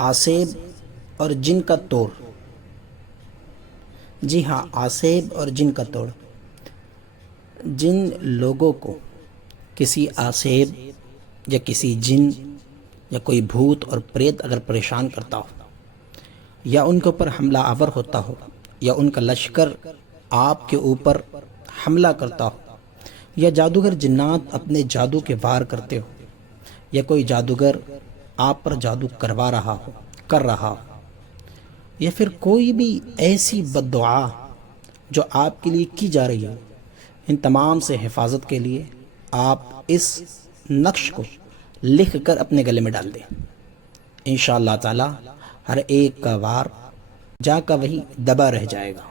آسیب اور جن کا توڑ۔ جی ہاں، آسیب اور جن کا توڑ۔ جن لوگوں کو کسی آسیب یا کسی جن یا کوئی بھوت اور پریت اگر پریشان کرتا ہو، یا ان کے اوپر حملہ آور ہوتا ہو، یا ان کا لشکر آپ کے اوپر حملہ کرتا ہو، یا جادوگر جنات اپنے جادو کے وار کرتے ہو، یا کوئی جادوگر آپ پر جادو کر رہا ہو، یا پھر کوئی بھی ایسی بد دعا جو آپ کے لیے کی جا رہی ہے، ان تمام سے حفاظت کے لیے آپ اس نقش کو لکھ کر اپنے گلے میں ڈال دیں۔ انشاءاللہ تعالی ہر ایک کا وار جا کا وہی دبا رہ جائے گا۔